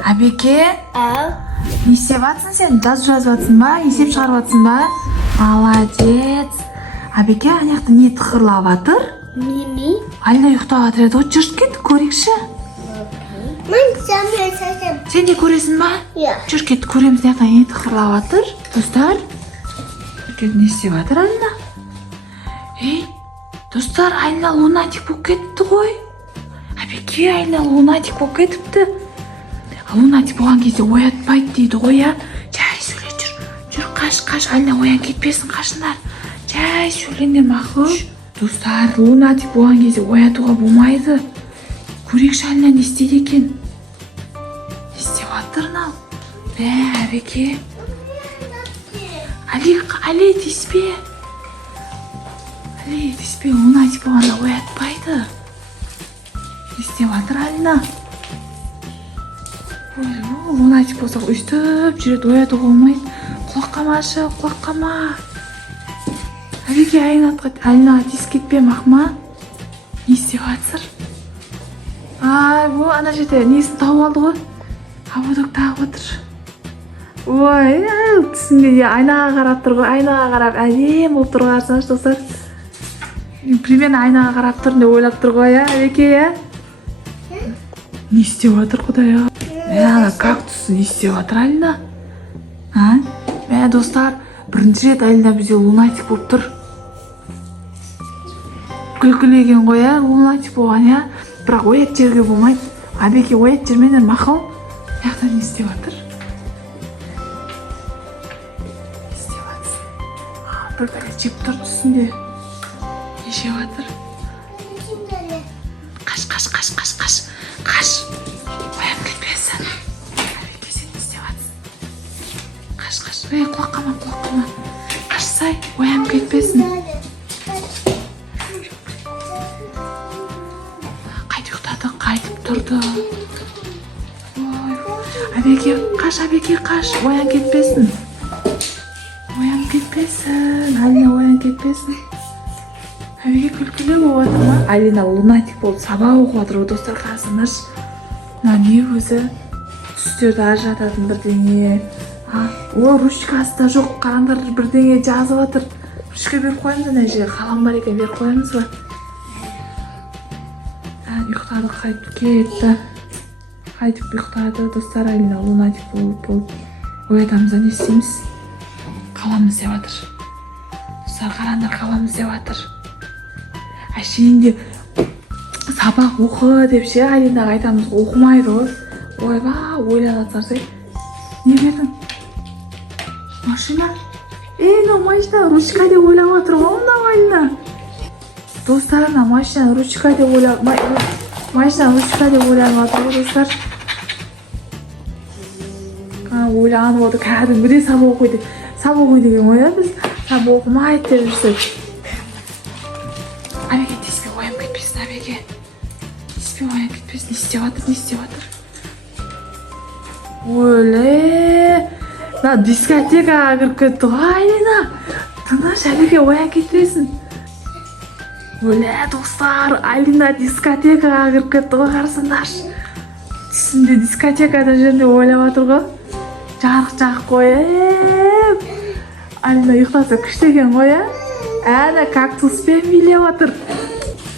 Абеке? Не істеп жатсың сен? Жазып жатсың ба? Есеп шығарып жатсың ба? Молодец. Абеке, ана жақта не тықырлап жатыр? Мими. Алина ұйықтап жатыр еді. Жүріп кет, көрейікші. Мен сәмем. Сен де көресің ба? Иә. Жүріп кет, көреміз не жақта не тықырлап жатыр. Достар, не істеп жатыр Алина? Ей, достар, Алина лунатик болып кетті ғой. Абеке, Алина лунатик болып кетіпті. Лунатик болған кезде оятпайды дейді ғой, я. Жай сөйлеп жүр. Жүр, қаш, Алина оян кетпесін, қашындар. Жай сөйлеңдер мақұл. Достар, лунатик болған кезде оятуға болмайды. Көрейікші Алина не істейді екен. Не істеп жатыр мынау? Абеке. Али, тиіспе. Лунатик болғанда оятпайды. Не істеп жатыр Алина? Лунатик болса өйстіп жүреді, оятуға болмайды. Құлақ қамашы, құлақ қама. Абеке, Алинаға тиіс кетпе мақма. Не істеп жатыр? Бұл ана жерде несін тауып алды ғой. Ободок тағып отыр. Ой, түсінде айнаға қарап тұр ғой. Айнаға қарап әдем болып тұр қарсаңыз достар. Примерно айнаға қарап тұрын деп ойлап тұр ғой, Абеке, я? Не істеп жатыр құдай? Ана кактусы не істеп жатыр Алина? Достар, бірінші рет Алина бізде лунатик болып тұр. Күлкілеген ғой, лунатик болған, бірақ оят жерге болмайды. Абеке, оят жерменен мақыл. Яқта не істеп жатыр? Не істеп жатыр? Бір бәле жеп тұр түсінде. Не жеп жатыр? Қаш. Оянып кетпесін. Абеке, сен не істеп жатсың? Қаш. Құлақ қама. Қашсай, оянып кетпесін. Қайтып тұрды. Абеке, қаш, оян кетпесін. Алина оян кетпесін. Абеке күлкілі болып отыр ма? Алина лунатик болып сабақ оқып жатыр ғой достар, қарасаңдаршы. Не өзі? Түстерді ажырататын бірдеңе. Ручкасы да жоқ, қараңдар, бірдеңе жазып жатыр. Ручка беріп қойымыз, ана жерге қалам бар екен, беріп қойымыз ба? Ұйықтады, қайтып кетті. Қайтып ұйықтады, достар. Алина лунатик болып оятамыз, не істейміз? Қалам іздеп жатыр. Достар, қараңдар, қалам іздеп жатыр. Әшейінде сабақ оқы деп ше, Алинаға айтамыз, оқымайды ғой. Ойба, ойлап жатсар. Не бердің? Машина? Мынау машина ручка деп ойлап жатыр ғой мынау Алина. Достар, машина ручка деп ойлап жатыр ғой достар. Ойланып отыр, кәдімгідей сабақ оқиды деген ғой, біз сабақ оқымайды деп жүрсек. Абеке, тиіспе, оянып кетпесін, Абеке. Тиіспе, оянып кетпесін. Не істеп жатыр? Өле, дискотекаға кіріп кетті ғой Алина. Тыныш, Абеке, оянып кетпесін. Өле, достар, Алина дискотекаға кіріп кетті ғой, қарасаңдаршы. Түсінде дискотекада жерінде ойлап жатыр ғой. Жарық қойып. Алина ұйықтаса күштеген ғой, Әні кактуспен билеп отыр.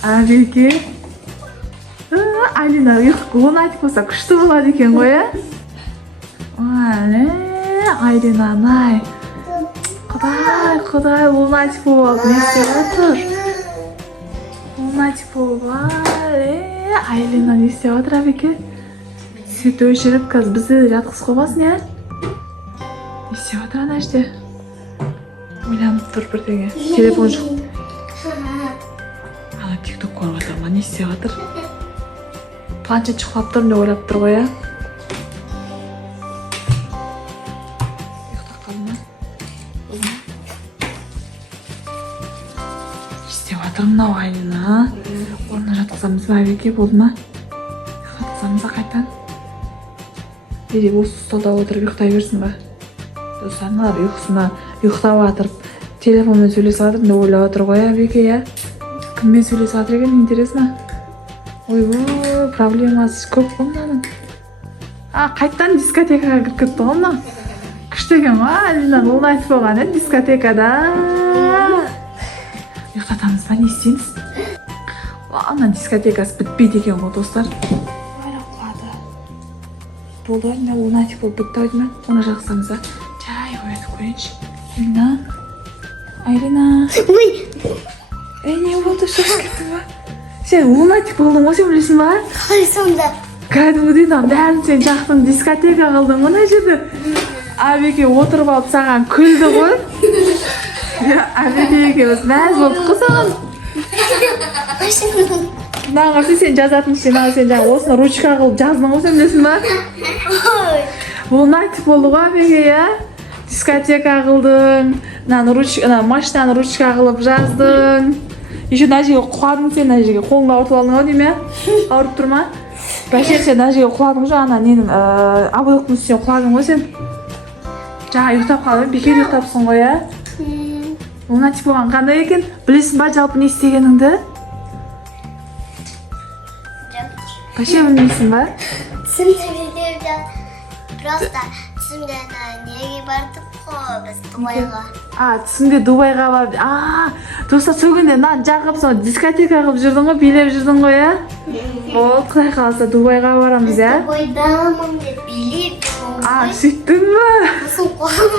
Абеке. Алина лунатик болса күшті болады екен ғой, Алина, ай. Құдай, лунатик болып алды. Не істеп жатыр? Лунатик болып Алина не істеп жатыр, Абеке? Свет өшіріп, қазір бізді жатқыз қоймасын, Не істеп жатыр ана іште? Ойланып тұр бірдеңе. Телефон жоқ. Ана тикток көріп жатыр ма? Не істеп жатыр? Планшет жұқлап тұрмын деп ойлап тұр ғой, Ұйықтап қалды ма? Не істеп жатыр мынау Алина? Орнына жатқызамыз ба, Абеке, болды ма? Жатқызамыз ба қайтан? Или осы столда отырып ұйықтай берсін ба? Достарымдар ұйқысына ұйықтап жатыр, телефонмен сөйлесіп жатыр деп ойлап отыр ғой, Абеке, Кіммен сөйлесіп жатыр екен, интересно? Ойбой, проблемасы көп қой мынаның. Қайттан дискотекаға кіріп кетті ғой мына. Күшті екен ғой, Алина ұлын айтып қойған еді дискотекада. Ұйықтатамыз ба, не істейміз? Ана дискотекасы бітпейді екен ғой, достар. Байлап құлады. Болды, Алина ұлын айтып болып бітті ойды ма? Оны жақсамыз ба? Жай қоятып қойыншы. Айлина. Ой, Не болды, шашып кеттің ба? Сен ұлын айтып болдың ғой, сен білесің ба? қалай сонда? Кәдімгідей бәрін сен жақтың дискотека қылдың ғой мына жерде. Әбеке отырып алып саған күлді ғой. Әбеке екеуміз мәз болдық қой саған. Мынаған қарсы сен жазатын сен жаңа осыны ручка қылып жаздың ғой, сен білесің ба? Ұлын айтып болды ғой Әбеке, иә? Дискотека қылдың, машинаны ручка қылып жаздың. Еще мына жерге құладың сен, мына жерге қолыңды ауыртып алдың ғой деймін, иә? Ауырып тұр ма? Бәшер, сен мына жерге құладың ғой, ана ненің абылықтың үстіне құладың ғой сен. Жаңа ұйықтап қалдың, бекер ұйықтапсың ғой, иә? Ұлын айтып болған қандай екен? Білесің ба жалпы не істегеніңді? Бәшер, білмейсің ба? түсімде просто түсімде неге бардық қой біз Дубайға. Түсімде Дубайға барып. Достар, сол күнде жағып соң дискотека қылып жүрдің ғой, билеп жүрдің ғой, иә? Ол Құдай қаласа Дубайға барамыз, иә? Дубайдамын деп билеп жүрмін. Сөйттің ба? Сосын қуанып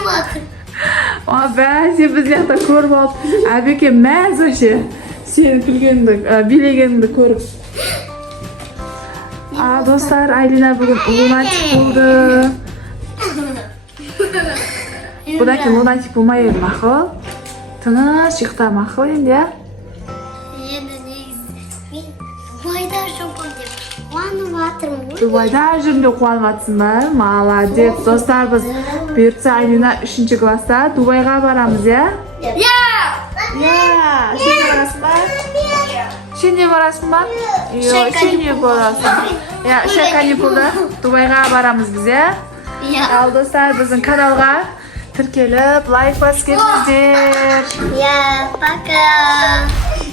Бәсе біз жақта көріп алып, Әбеке мәз вообще. Сені күлгеніңді, билегеніңді көріп. Достар, Айлина бүгін лунатик болды. Бұдан кейін лунатик болмай еді мақұл. Тыныш ұйықта мақұл енді, иә? Енді негізі мен Дубайда жүрмін деп қуанып жатырмын ғой. Дубайда жүрмін деп қуанып жатсың ба? Молодец. Достар, біз бұйыртса Айлина 3-ші класста Дубайға барамыз, иә? Иә. Сен де барасың ба? Сен де барасың ба? Сен де барасың. Шай каникулда Дубайға барамыз біз, иә? Ал достар, біздің каналға тіркеліп, лайк басып кетіңіздер. Пока.